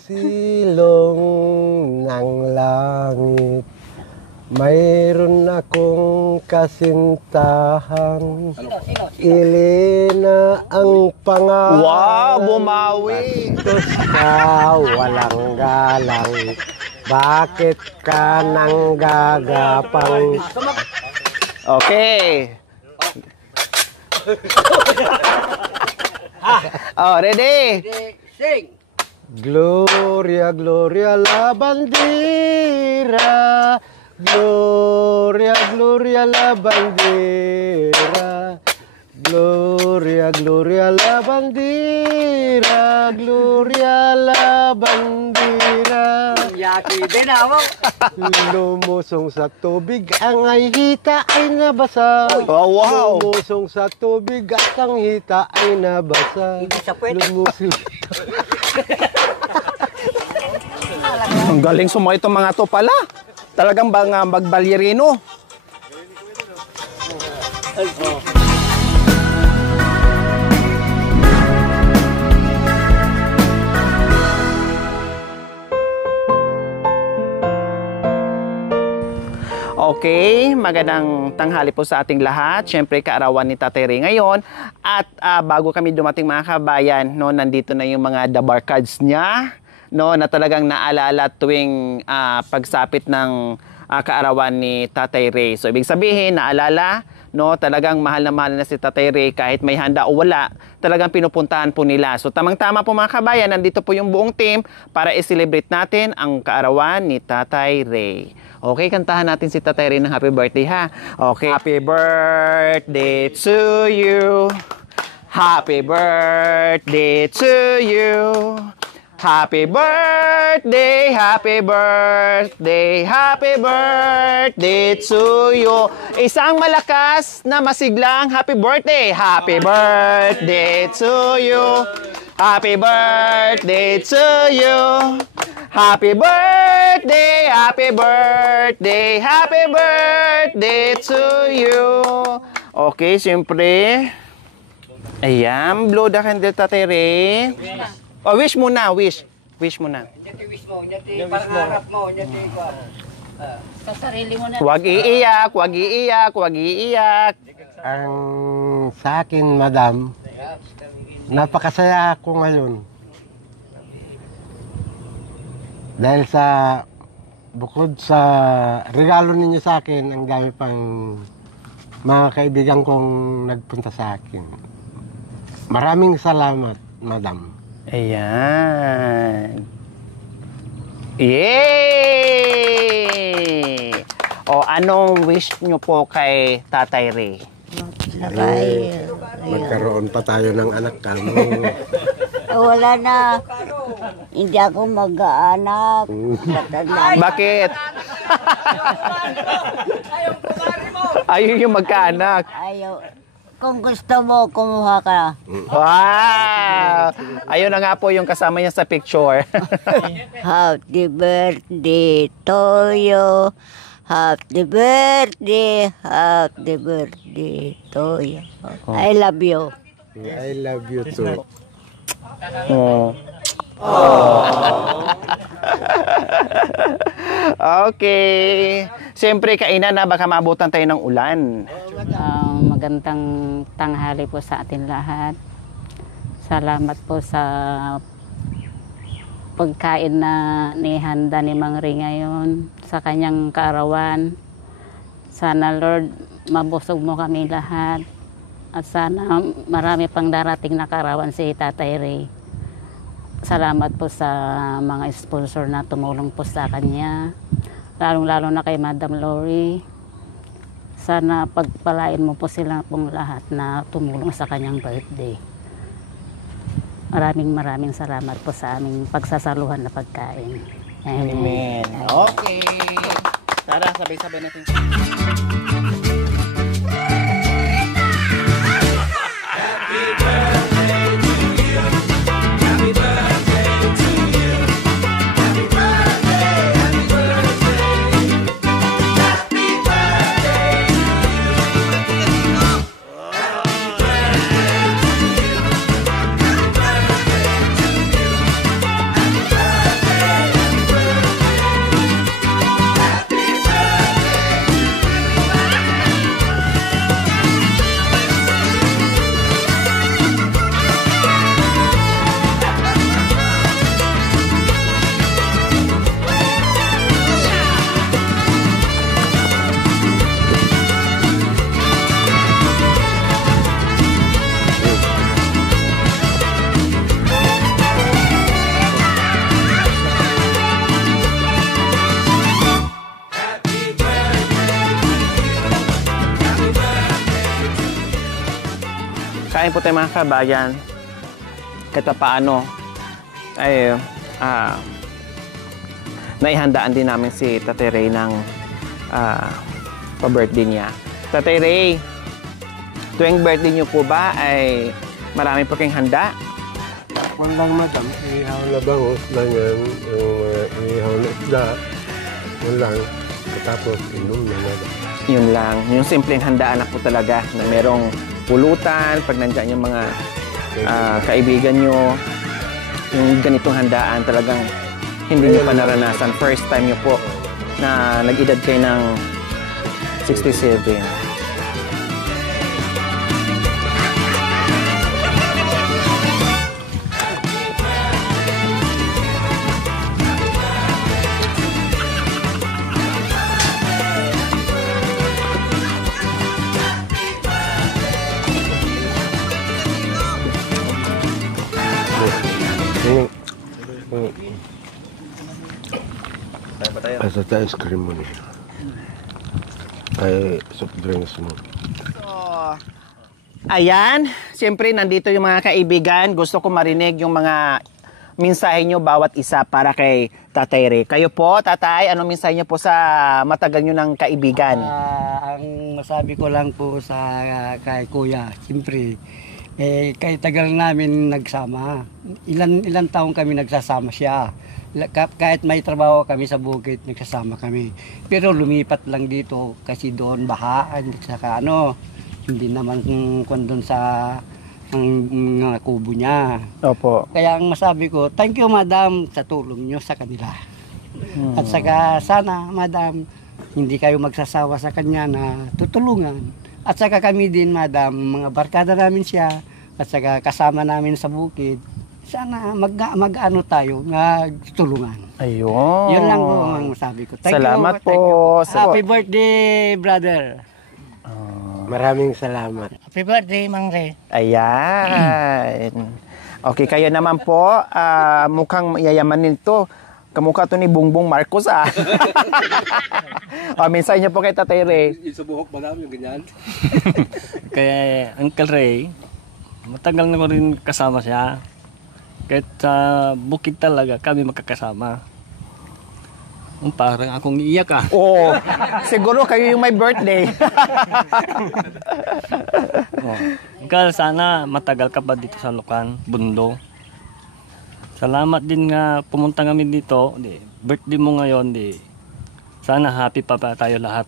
silong ng langit, mayroon akong kasintahan. Elena ang pangalan. Wow, bumawi. Tos ka walang galang, bakit ka nang gagapang? Okay. Oh, ready? Sing! Gloria, Gloria la bandera, Gloria, Gloria la bandera, Gloria, Gloria la bandera, Gloria la bandera. Yaki din ako. Lumusong sa tubig, ang ay hita ay nabasa. Oh, wow. Lumusong sa tubig at ang hita ay nabasa. Hindi sa pwede. Lumusong. Ang galing sumayo itong mga to pala. Talagang bang magbalyerino. Okay, magandang tanghali po sa ating lahat. Siyempre, kaarawan ni Tatay Ray ngayon. At bago kami dumating mga kabayan, no, nandito na yung mga dabar cards niya, no, na talagang naalala tuwing pagsapit ng kaarawan ni Tatay Ray. So, ibig sabihin, naalala, no, talagang mahal na si Tatay Ray kahit may handa o wala, talagang pinupuntahan po nila. So, tamang-tama po mga kabayan, nandito po yung buong team para i-celebrate natin ang kaarawan ni Tatay Ray. Okay, kantahan natin si Tatay Ray ng happy birthday, ha? Okay. Happy birthday to you. Happy birthday to you. Happy birthday, happy birthday, happy birthday to you. Isang malakas na masiglang happy birthday. Happy birthday to you. Happy birthday to you. Happy birthday, happy birthday, happy birthday to you. Okay, siyempre. Ayan, blow the candle, Tatay Ray. Oh, wish muna, wish. Wish muna. Dati wish mo, dati pangarap mo, dati ko. Sa sarili mo na. Huwag iiyak, huwag iiyak, huwag iiyak. Ang sa akin, madam, napakasaya ako ngayon. Dahil sa bukod sa regalo ninyo sa akin, ang dami pang mga kaibigan kong nagpunta sa akin. Maraming salamat, madam. Ayan. Yay! O, anong wish nyo po kay Tatay Ray? Magkaroon pa tayo ng anak kamo. Wala na. Hindi ako mag-aanak. Bakit? Ayaw yung magkaanak. Ayaw. Kung gusto mo, kumuha ka. Wow! Ayun na nga po yung kasama niya sa picture. Happy birthday to you. Happy birthday. Happy birthday to you. I love you. I love you too. Oh. Okay. Siyempre, kainan na baka mabutan tayo ng ulan. Magandang tanghali po sa atin lahat. Salamat po sa pagkain na nihanda ni Mang Ray ngayon sa kanyang kaarawan. Sana Lord, mabusog mo kami lahat. At sana marami pang darating na kaarawan si Tatay Ray. Salamat po sa mga sponsor na tumulong po sa kanya. Lalong-lalo na kay Madam Lori. Sana pagpalain mo po sila pong lahat na tumulong sa kanyang birthday. Maraming salamat po sa aming pagsasaluhan na pagkain. Amen. Okay. Tara, sabay-sabay natin. kain po tayo mga kabayan. Kahit pa paano, ay naihandaan din namin si Tatay Ray ng pa-birthday niya. Tatay Ray, tuwing birthday niyo po ba ay marami po kayong handa? Kung lang madam, ihaw na bangus lang yan, yung ihaw na isda, yun lang. Tapos inom na madam. Yun lang, yung simpleng handaan na po talaga na merong pulutan, pag nandyan yung mga kaibigan nyo, yung ganitong handaan talagang hindi nyo pa naranasan. First time nyo po na nag-edad kayo ng 67. Asa tayo ice cream mo niya. Ay, soft drinks mo. Ayan, siyempre nandito yung mga kaibigan. Gusto ko marinig yung mga mensahe nyo bawat isa para kay Tatay Ray. Kayo po, Tatay, anong mensahe nyo po sa matagal nyo ng kaibigan? Ang masabi ko lang po sa kay Kuya, siyempre, kay tagal namin nagsama. Ilan taong kami nagsasama siya. Kahit may trabaho kami sa bukid, nagsasama kami. Pero lumipat lang dito kasi doon bahaan, saka hindi naman kung doon sa ang kubo niya. Opo. Kaya ang masabi ko, thank you madam sa tulong nyo sa kanila. At saka sana madam, hindi kayo magsasawa sa kanya na tutulungan. At saka kami din madam, mga barkada namin siya, at saka kasama namin sa bukid. Sana mag-ano tayo, tulungan. Ayun. Yun lang po ang masabi ko. Salamat po. Thank you. Sa- Happy birthday, brother. Maraming salamat. Happy birthday, Mang Ray. Ayan. Okay, kayo naman po, mukhang yayaman nito. Kamukha to ni Bongbong Marcos, mensahe niyo po kay Tatay Ray. Isubuhok ba namin yung ganyan? Kaya Uncle Ray, matagal na ko rin kasama siya. Kahit sa bukid talaga kami magkakasama. Parang akong iiyak Oo. Siguro kayo yung may birthday. Uncle, sana matagal ka pa dito sa Lukan, Bundo. Salamat din nga pumunta kami dito. Birthday mo ngayon. Sana happy pa tayo lahat.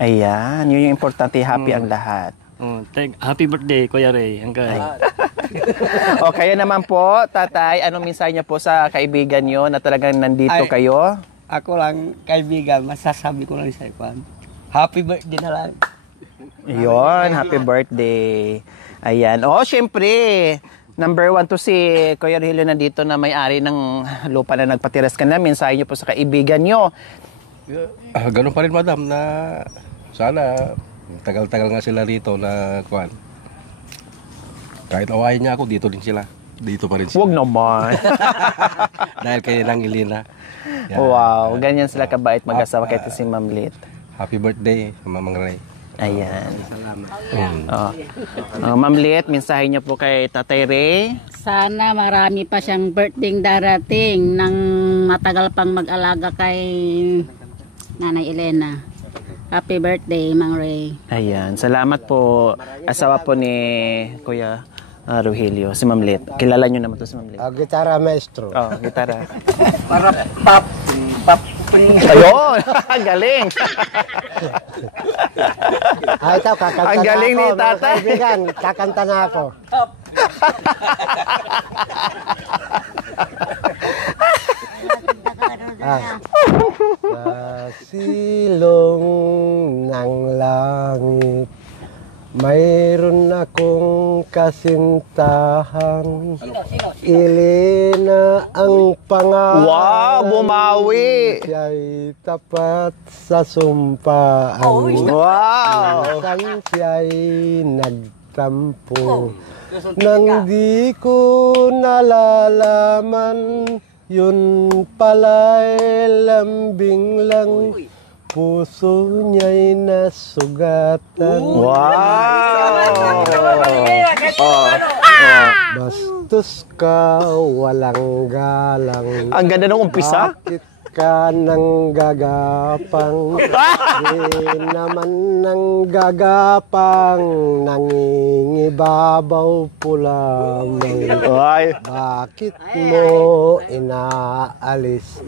Ayan, yun yung importante, happy ang lahat. Happy birthday, Kuya Ray. Uncle. O kayo naman po, Tatay, anong mensahe niyo po sa kaibigan niyo na talagang nandito kayo? Ako lang, kaibigan, masasabi ko lang sa ipan. Happy birthday na lang. Yun, happy birthday. Ayan. Syempre, number 1 to si Kuya Rogelio nandito na may-ari ng lupa na nagpatiras ka na. Mensahe niyo po sa kaibigan niyo. Ganun pa rin madam na sana tagal-tagal nga sila rito na kuan. Kahit awayin niya ako, dito din sila. Dito pa rin sila. Huwag naman. Dahil kay Nang Ilina. Yan. Wow, ganyan sila kabait mag-asawa kahit si Ma'am Lit. Happy birthday, Mamang Ray. Ayan. Ma'am Lit, mensahe niyo po kay Tatay Ray. Sana marami pa siyang birthday darating nang matagal pang mag-alaga kay Nanay Elena. Happy birthday, Mang Ray. Ayan, salamat po. Asawa po ni Kuya Rogelio, si Ma'am Lit. Kilala niyo naman to si Ma'am Lit. Gitara maestro. Gitara. Para pop. Ayun! Galing! Ito, kakanta Ang na galing ako, ni mga Tatay. kaibigan. Kakanta na ako. Sa silong ng langit, mayroon akong kasintahan. Elena ang pangalan. Wow, bumawi! Siya'y tapat sa sumpaan. Wow! Saan siya'y nagtampo. Nang di ko nalalaman, yun pala'y lambing lang. puso niya'y nasugatan. Wow! Oh, Bastos ka, walang galang. ang ganda ng umpisa. Bakit ka nang gagapang? Di naman nang gagapang, nangingibabaw po lamang. Ay, Bakit mo inaalis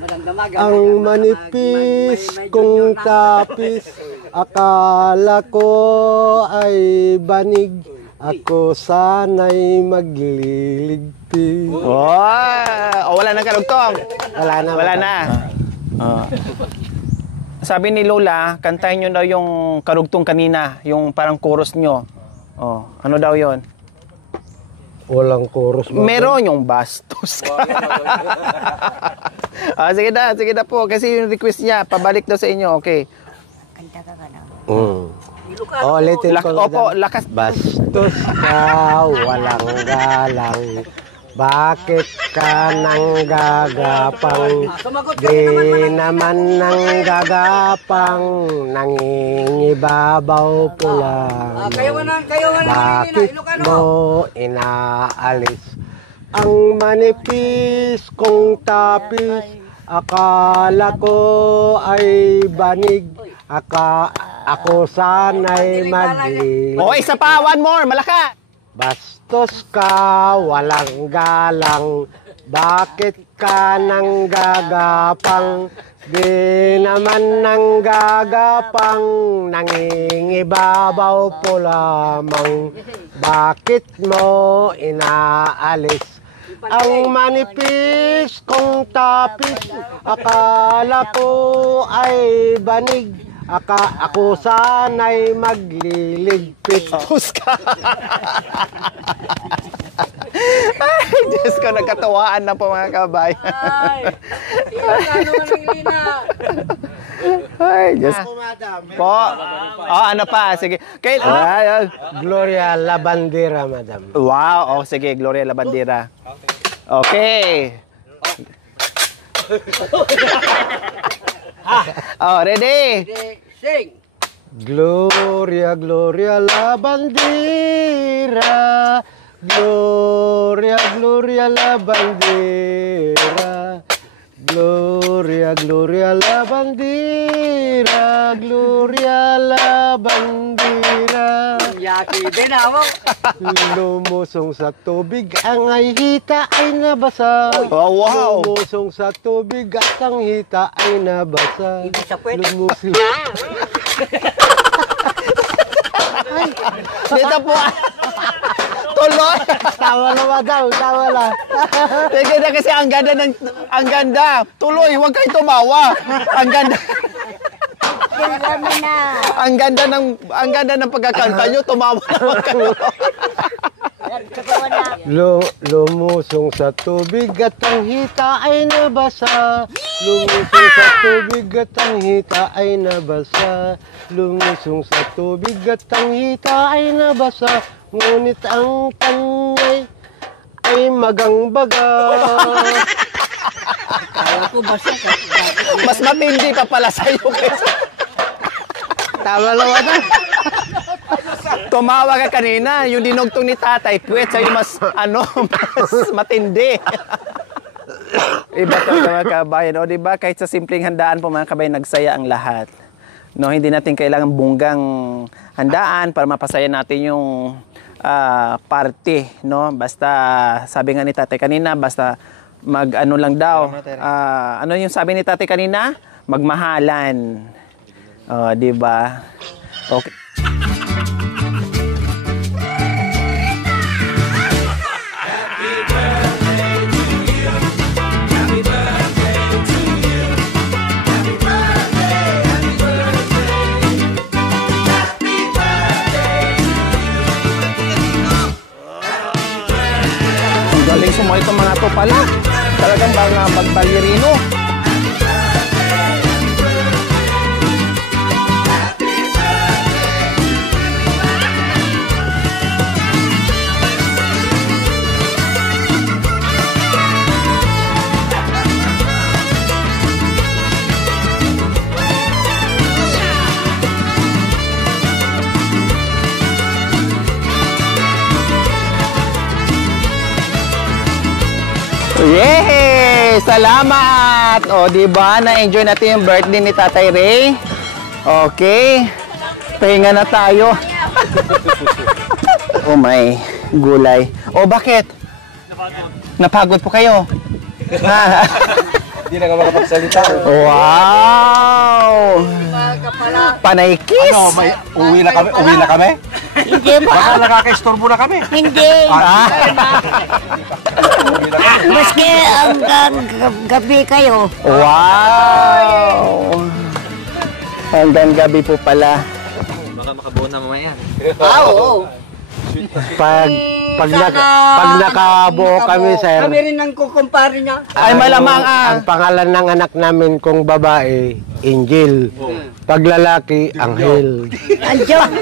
ang manipis kong tapis? Akala ko ay banig, ako sana'y magliligpit. oh, wala nang karugtong. Wala na. Wala na. Sabi ni Lola, kantahin nyo daw yung karugtong kanina, yung parang chorus nyo. Oh, ano daw yon? Walang chorus. Meron yung bastos ka. Sige na po. Kasi yung request niya, pabalik daw sa inyo. Okay. Ulitin ko. Opo, lakas. Bastos ka, walang galang. Bakit ka nang gagapang? Di naman nang gagapang, nangingibabaw po lang. Bakit mo inaalis ang manipis kong tapis? Akala ko ay banig, ako sana'y magli. Oh, isa pa. One more. Malaka. Bastos ka, walang galang. Bakit ka nang gagapang? Di naman nang gagapang, nangingibabaw po lamang. Bakit mo inaalis ang manipis kong tapis? Akala ko ay banig, ako sana'y magliligpit. Bastos ka. Ay, Diyos ko, nagkatawaan na po mga kabayan. Ay, Diyos. Po. Oh, ano pa? Sige. Gloria Labandera, madam. Wow. Oh, sige. Gloria Labandera. Okay. Oh, ready? Gloria, Gloria Labandera. Gloria, Gloria Labandera. Gloria, Gloria Labandera. Gloria Labandera. Lumusong sa tubig, ang ay hita ay nabasa. Oh, wow. Lumusong sa tubig at ang hita ay nabasa. Lumusong. Dito po. Tuloy. Tawa na madam, tawa na. Teka na kasi ang ganda. Tuloy, huwag kayo tumawa. Ang ganda. Ang ganda ng pagkakanta nyo, tumawa naman kayo. Lumusong sa tubig at ang hita ay nabasa. Lumusong sa tubig at ang hita ay nabasa. Lumusong sa tubig at ang hita ay nabasa. Ngunit ang kanya'y ay magang-baga. Mas matindi pa pala sa'yo kaysa. Tama lang wala. Tumawa ka kanina, yung dinugtong ni tatay, kwet sa'yo mas matindi. Iba to mga kabayan. O diba, kahit sa simpleng handaan po mga kabayan, nagsaya ang lahat. No, hindi natin kailangan bunggang handaan para mapasaya natin yung party, no? Basta, sabi nga ni tatay kanina, basta mag-ano lang daw. Ano yung sabi ni tatay kanina? Magmahalan. Diba? Okay. Galing sumayo itong mga to pala. Talagang mga magbalirino. Okay, salamat. O, di ba? Na-enjoy natin yung birthday ni Tatay Ray. Okay. Pahinga na tayo. Oh my, gulay. O, bakit? Napagod po kayo? Ha? Hindi na ka makapagsalita. Wow! Panay kiss! Ano, uwi na kami? Uwi na kami? Hindi ba? Baka nakaka-istorbo na kami. Hindi. Maski ang gabi kayo. Wow! Hanggang gabi po pala. Oo. Pag nakabuo kami, sir, Kami rin ang kukumpare niya. Ay, malamang ang pangalan ng anak namin kung babae, Angel. Pag lalaki, Anghel. Anjong.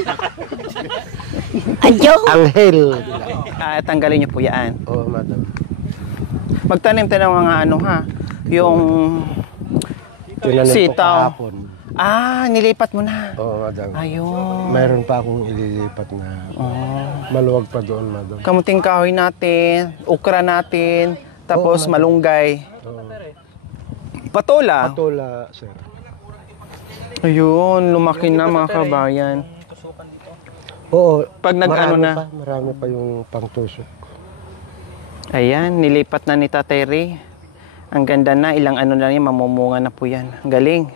Anjong. Anghel. Tanggalin niyo po yan. Oo, madam. Magtanim tayo ng mga ano ha, yung Tinanim ko sitaw. kahapon. Nilipat mo na. Oo, madam. Ayun. Mayroon pa akong ililipat na maluwag pa doon, madam. Kamuting kahoy natin, ukra natin, tapos malunggay. Patola. Patola, sir. Ayun, lumaki na mga kabayan. Oo. Pag nag-ano na. Marami pa yung pangtusok. Ayan, nilipat na ni Tatay Ray. Ang ganda na, ilang ano na yan, mamumunga na po yan. Ang galing.